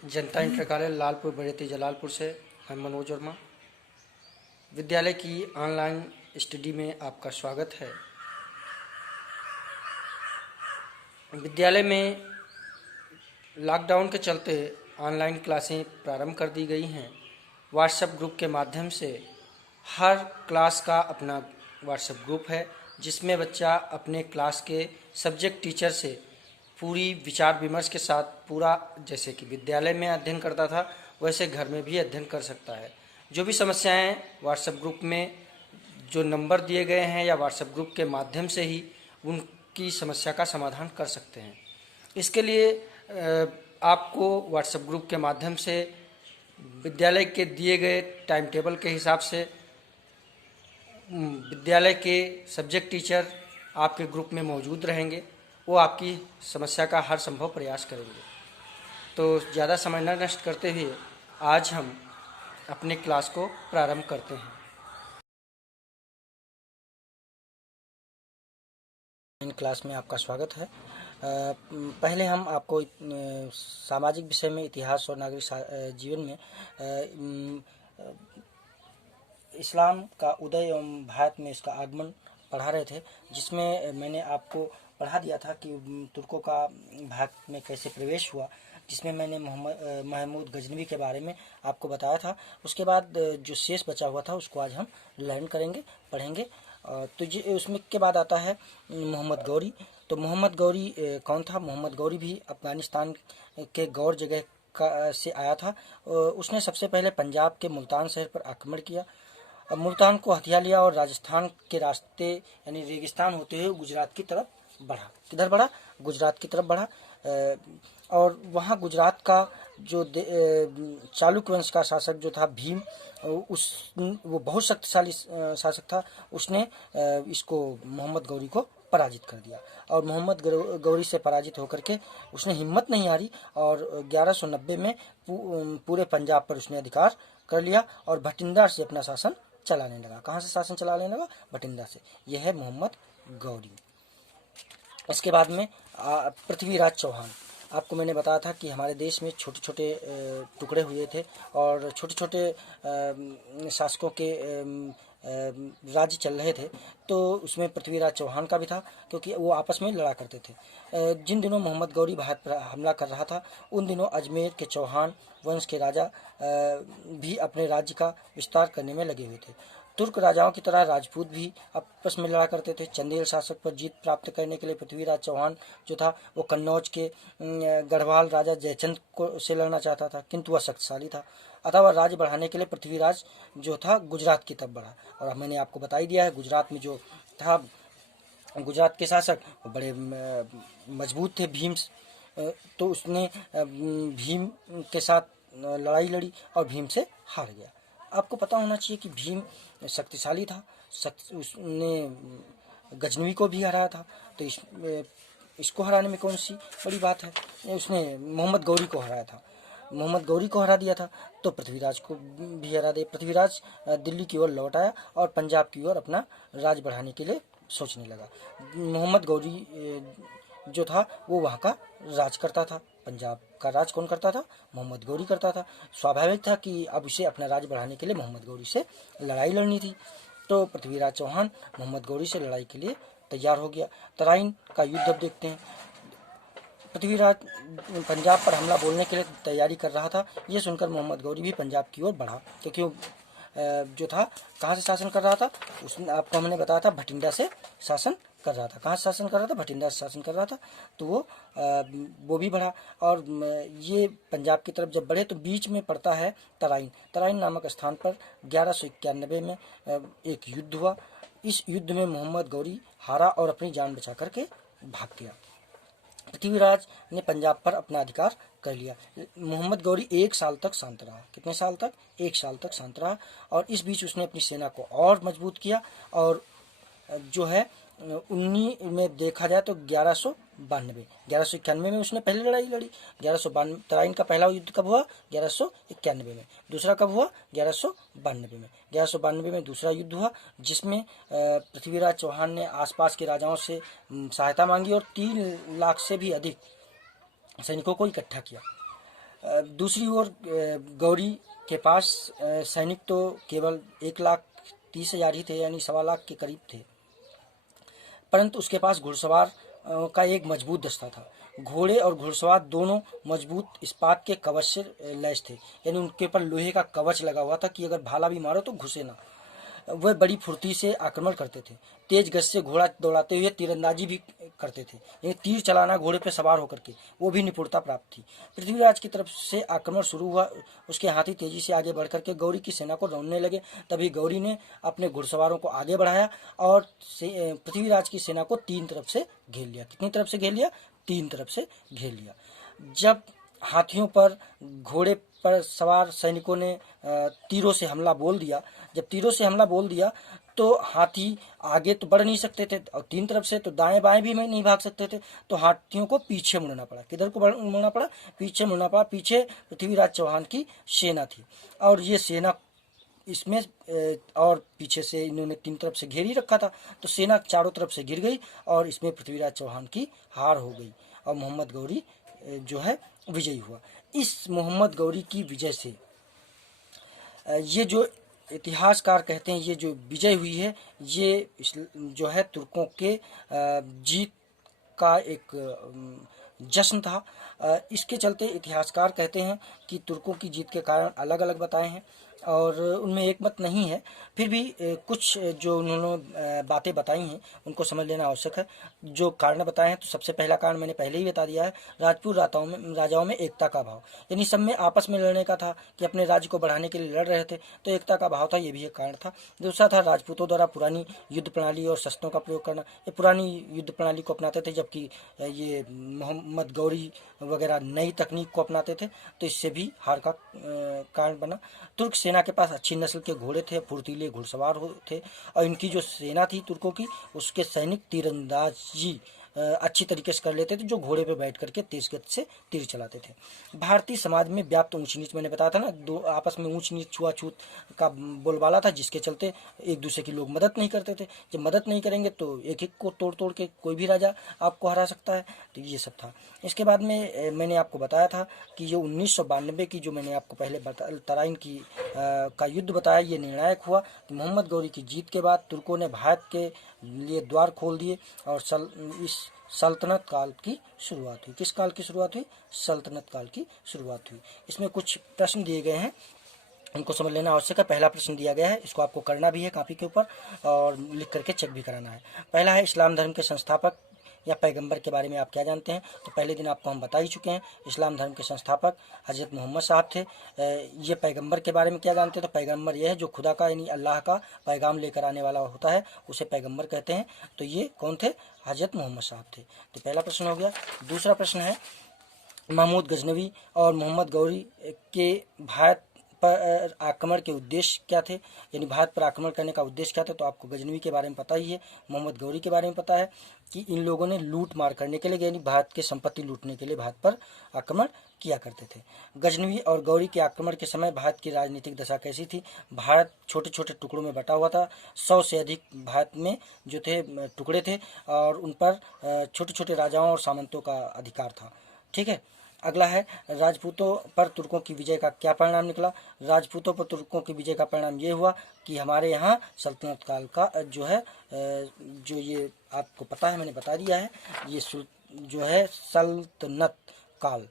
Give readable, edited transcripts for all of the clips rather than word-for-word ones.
जनता inter college Lalpur बड़ेती Jalalpur से मैं मनोज वर्मा। विद्यालय की ऑनलाइन स्टडी में आपका स्वागत है। विद्यालय में लॉकडाउन के चलते ऑनलाइन क्लासें प्रारंभ कर दी गई हैं। व्हाट्सएप ग्रुप के माध्यम से हर क्लास का अपना व्हाट्सएप ग्रुप है, जिसमें बच्चा अपने क्लास के सब्जेक्ट टीचर से पूरी विचार विमर्श के साथ पूरा, जैसे कि विद्यालय में अध्ययन करता था वैसे घर में भी अध्ययन कर सकता है। जो भी समस्याएं व्हाट्सएप ग्रुप में जो नंबर दिए गए हैं या व्हाट्सएप ग्रुप के माध्यम से ही उनकी समस्या का समाधान कर सकते हैं। इसके लिए आपको व्हाट्सएप ग्रुप के माध्यम से विद्यालय के दिए गए टाइम टेबल के हिसाब से विद्यालय के सब्जेक्ट टीचर आपके ग्रुप में मौजूद रहेंगे। वो आपकी समस्या का हर संभव प्रयास करेंगे। तो ज़्यादा समय न नष्ट करते हुए आज हम अपने क्लास को प्रारंभ करते हैं। इन क्लास में आपका स्वागत है। पहले हम आपको सामाजिक विषय में इतिहास और नागरिक जीवन में इस्लाम का उदय एवं भारत में इसका आगमन पढ़ा रहे थे, जिसमें मैंने आपको पढ़ा दिया था कि तुर्कों का भारत में कैसे प्रवेश हुआ, जिसमें मैंने महमूद गजनवी के बारे में आपको बताया था। उसके बाद जो शेष बचा हुआ था उसको आज हम लर्न करेंगे, पढ़ेंगे। तो उसमें के बाद आता है मोहम्मद गौरी। तो मोहम्मद गौरी कौन था? मोहम्मद गौरी भी अफगानिस्तान के गौर जगह से आया था। उसने सबसे पहले पंजाब के मुल्तान शहर पर आक्रमण किया। मुल्तान को हथिया लिया और राजस्थान के रास्ते यानी रेगिस्तान होते हुए गुजरात की तरफ बढ़ा। किधर बढ़ा? गुजरात की तरफ बढ़ा। और वहाँ गुजरात का जो चालुक्य वंश का शासक जो था भीम, वो बहुत शक्तिशाली शासक था। उसने इसको मोहम्मद गौरी को पराजित कर दिया और मोहम्मद गौरी से पराजित होकर के उसने हिम्मत नहीं हारी और 1190 में पूरे पंजाब पर उसने अधिकार कर लिया और भटिंडा से अपना शासन चलाने लगा। कहाँ से शासन चलाने लगा? भटिंडा से। यह है मोहम्मद गौरी। इसके बाद में पृथ्वीराज चौहान। आपको मैंने बताया था कि हमारे देश में छोटे छोटे टुकड़े हुए थे और छोटे छोटे शासकों के राज्य चल रहे थे। तो उसमें पृथ्वीराज चौहान का भी था, क्योंकि वो आपस में लड़ा करते थे। जिन दिनों मोहम्मद गौरी भारत पर हमला कर रहा था, उन दिनों अजमेर के चौहान वंश के राजा भी अपने राज्य का विस्तार करने में लगे हुए थे। तुर्क राजाओं की तरह राजपूत भी आपस में लड़ा करते थे। चंदेल शासक पर जीत प्राप्त करने के लिए पृथ्वीराज चौहान जो था वो कन्नौज के गढ़वाल राजा जयचंद को से लड़ना चाहता था, किंतु वह शक्तिशाली था। अतः वह राज्य बढ़ाने के लिए पृथ्वीराज जो था गुजरात की तरफ बढ़ा। और मैंने आपको बता ही दिया है, गुजरात में जो था गुजरात के शासक बड़े मजबूत थे, भीम। तो उसने भीम के साथ लड़ाई लड़ी और भीम से हार गया। आपको पता होना चाहिए कि भीम शक्तिशाली था। उसने गजनवी को भी हराया था। तो इसको हराने में कौन सी बड़ी बात है? उसने मोहम्मद गौरी को हराया था, मोहम्मद गौरी को हरा दिया था। तो पृथ्वीराज को भी हरा दे। पृथ्वीराज दिल्ली की ओर लौट आया और पंजाब की ओर अपना राज बढ़ाने के लिए सोचने लगा। मोहम्मद गौरी जो था वो वहाँ का राज करता था। पंजाब का राज कौन करता था? मोहम्मद गौरी करता था। स्वाभाविक था कि अब उसे अपना राज बढ़ाने के लिए मोहम्मद गौरी से लड़ाई लड़नी थी। तो पृथ्वीराज चौहान मोहम्मद गौरी से लड़ाई के लिए तैयार हो गया। तराइन का युद्ध अब देखते हैं। पृथ्वीराज पंजाब पर हमला बोलने के लिए तैयारी कर रहा था। ये सुनकर मोहम्मद गौरी भी पंजाब की ओर बढ़ा, क्योंकि वो जो था कहाँ से शासन कर रहा था? उसने आपको हमने बताया था भटिंडा से शासन कर रहा था। कहाँ से शासन कर रहा था? भटिंडा से शासन कर रहा था। तो वो भी बढ़ा और ये पंजाब की तरफ जब बढ़े तो बीच में पड़ता है तराइन। तराइन नामक स्थान पर 1191 में एक युद्ध हुआ। इस युद्ध में मोहम्मद गौरी हारा और अपनी जान बचा करके भाग गया। पृथ्वीराज ने पंजाब पर अपना अधिकार कर लिया। मोहम्मद गौरी 1 साल तक शांत रहा। कितने साल तक? 1 साल तक शांत रहा। और इस बीच उसने अपनी सेना को और मजबूत किया और जो है 19 में देखा जाए तो 1191 में उसने पहली लड़ाई लड़ी। 1192 तराइन का पहला युद्ध कब हुआ? 1191 में। दूसरा कब हुआ? 1192 में। 1192 में दूसरा युद्ध हुआ, जिसमें पृथ्वीराज चौहान ने आसपास के राजाओं से सहायता मांगी और 3 लाख से भी अधिक सैनिकों को इकट्ठा किया। दूसरी ओर गौरी के पास सैनिक तो केवल 1,30,000 ही थे, यानी 1,25,00,000 के करीब थे, परंतु उसके पास घुड़सवार का एक मजबूत दस्ता था। घोड़े और घुड़सवार दोनों मजबूत इस्पात के कवच से लैस थे, यानी उनके ऊपर लोहे का कवच लगा हुआ था कि अगर भाला भी मारो तो घुसे ना। वह बड़ी फुर्ती से आक्रमण करते थे, तेज गति से घोड़ा दौड़ाते हुए तीरंदाजी भी करते थे, यानी तीर चलाना घोड़े पर सवार होकर के, वो भी निपुणता प्राप्त थी। पृथ्वीराज की तरफ से आक्रमण शुरू हुआ, उसके हाथी तेजी से आगे बढ़कर के गौरी की सेना को रौंदने लगे। तभी गौरी ने अपने घुड़सवारों को आगे बढ़ाया और पृथ्वीराज की सेना को 3 तरफ से घेर लिया। कितनी तरफ से घेर लिया? 3 तरफ से घेर लिया। जब हाथियों पर घोड़े पर सवार सैनिकों ने तीरों से हमला बोल दिया, जब तीरों से हमला बोल दिया तो हाथी आगे तो बढ़ नहीं सकते थे और 3 तरफ से तो दाएं बाएं भी नहीं भाग सकते थे, तो हाथियों को पीछे मुड़ना पड़ा। किधर को मुड़ना पड़ा? पीछे मुड़ना पड़ा। पीछे पृथ्वीराज चौहान की सेना थी और ये सेना इसमें और पीछे से इन्होंने 3 तरफ से घेर ही रखा था, तो सेना चारों तरफ से घिर गई और इसमें पृथ्वीराज चौहान की हार हो गई और मोहम्मद गौरी जो है विजयी हुआ। इस मोहम्मद गौरी की विजय से ये जो इतिहासकार कहते हैं, ये जो विजय हुई है, ये जो है तुर्कों के जीत का एक जश्न था। इसके चलते इतिहासकार कहते हैं कि तुर्कों की जीत के कारण अलग अलग बताए हैं और उनमें एक मत नहीं है, फिर भी कुछ जो उन्होंने बातें बताई हैं उनको समझ लेना आवश्यक है। जो कारण बताए हैं, तो सबसे पहला कारण मैंने पहले ही बता दिया है, राजपूत राजाओं में एकता का भाव, यानी सब में आपस में लड़ने का था कि अपने राज्य को बढ़ाने के लिए लड़ रहे थे, तो एकता का भाव था, ये भी एक कारण था। दूसरा था राजपूतों द्वारा पुरानी युद्ध प्रणाली और शस्त्रों का प्रयोग करना, ये पुरानी युद्ध प्रणाली को अपनाते थे, जबकि ये मोहम्मद गौरी वगैरह नई तकनीक को अपनाते थे, तो इससे भी हार का कारण बना। तुर्क सेना के पास अच्छी नस्ल के घोड़े थे, फुर्तीले घुड़सवार थे और इनकी जो सेना थी तुर्कों की, उसके सैनिक तीरंदाजी अच्छी तरीके से कर लेते थे, जो घोड़े पे बैठ करके तेज गति से तीर चलाते थे। भारतीय समाज में व्याप्त ऊंच नीच, मैंने बताया था ना, दो आपस में ऊंच नीच छुआछूत का बोलबाला था, जिसके चलते एक दूसरे की लोग मदद नहीं करते थे। जब मदद नहीं करेंगे तो एक एक को तोड़ तोड़ के कोई भी राजा आपको हरा सकता है, तो ये सब था। इसके बाद में मैंने आपको बताया था कि जो 1992 की जो मैंने आपको पहले तराइन की का युद्ध बताया, ये निर्णायक हुआ। मोहम्मद गौरी की जीत के बाद तुर्कों ने भारत के लिए द्वार खोल दिए और इस सल्तनत काल की शुरुआत हुई। किस काल की शुरुआत हुई? सल्तनत काल की शुरुआत हुई। इसमें कुछ प्रश्न दिए गए हैं, उनको समझ लेना आवश्यक है। पहला प्रश्न दिया गया है, इसको आपको करना भी है कॉपी के ऊपर और लिख करके चेक भी कराना है। पहला है, इस्लाम धर्म के संस्थापक या पैगंबर के बारे में आप क्या जानते हैं? तो पहले दिन आपको हम बता ही चुके हैं, इस्लाम धर्म के संस्थापक हज़रत मोहम्मद साहब थे। ये पैगंबर के बारे में क्या जानते हैं? तो पैगंबर ये है जो खुदा का यानी अल्लाह का पैगाम लेकर आने वाला होता है, उसे पैगंबर कहते हैं। तो ये कौन थे? हज़रत मोहम्मद साहब थे। तो पहला प्रश्न हो गया। दूसरा प्रश्न है, महमूद गजनवी और मोहम्मद गौरी के भारत पर आक्रमण के उद्देश्य क्या थे, यानी भारत पर आक्रमण करने का उद्देश्य क्या था? तो आपको गजनवी के बारे में पता ही है, मोहम्मद गौरी के बारे में पता है कि इन लोगों ने लूट मार करने के लिए, यानी भारत की संपत्ति लूटने के लिए भारत पर आक्रमण किया करते थे। गजनवी और गौरी के आक्रमण के समय भारत की राजनीतिक दशा कैसी थी? भारत छोटे छोटे टुकड़ों में बटा हुआ था। 100 से अधिक भारत में जो थे टुकड़े थे और उन पर छोटे छोटे राजाओं और सामंतों का अधिकार था। ठीक है। अगला है, राजपूतों पर तुर्कों की विजय का क्या परिणाम निकला? राजपूतों पर तुर्कों की विजय का परिणाम ये हुआ कि हमारे यहाँ सल्तनत काल का जो है, जो ये आपको पता है, मैंने बता दिया है, ये जो है सल्तनत काल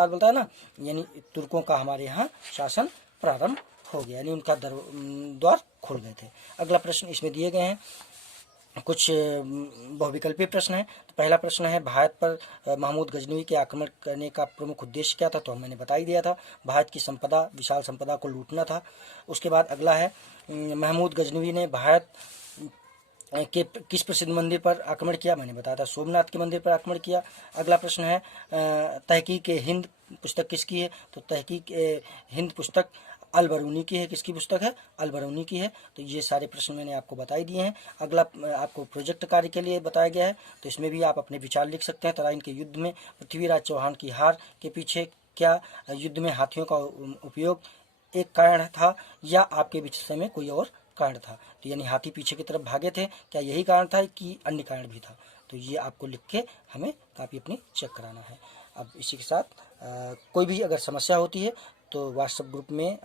बोलता है ना, यानी तुर्कों का हमारे यहाँ शासन प्रारंभ हो गया, यानी उनका द्वार खुल गए थे। अगला प्रश्न इसमें दिए गए हैं, कुछ बहुविकल्पी प्रश्न है। तो पहला प्रश्न है, भारत पर महमूद गजनवी के आक्रमण करने का प्रमुख उद्देश्य क्या था? तो मैंने बता ही दिया था, भारत की संपदा, विशाल संपदा को लूटना था। उसके बाद अगला है, महमूद गजनवी ने भारत के किस प्रसिद्ध मंदिर पर आक्रमण किया? मैंने बताया था, सोमनाथ के मंदिर पर आक्रमण किया। अगला प्रश्न है, तहकीक हिंद पुस्तक किसकी है? तो तहकीक हिंद पुस्तक अल-बरूनी की है। किसकी पुस्तक है? अल-बरूनी की है। तो ये सारे प्रश्न मैंने आपको बता ही दिए हैं। अगला आपको प्रोजेक्ट कार्य के लिए बताया गया है, तो इसमें भी आप अपने विचार लिख सकते हैं। तराइन के युद्ध में पृथ्वीराज चौहान की हार के पीछे क्या युद्ध में हाथियों का उपयोग एक कारण था या आपके विषय में कोई और कारण था? तो यानी हाथी पीछे की तरफ भागे थे, क्या यही कारण था कि अन्य कारण भी था? तो ये आपको लिख के हमें कापी अपनी चेक कराना है। अब इसी के साथ कोई भी अगर समस्या होती है तो व्हाट्सएप ग्रुप में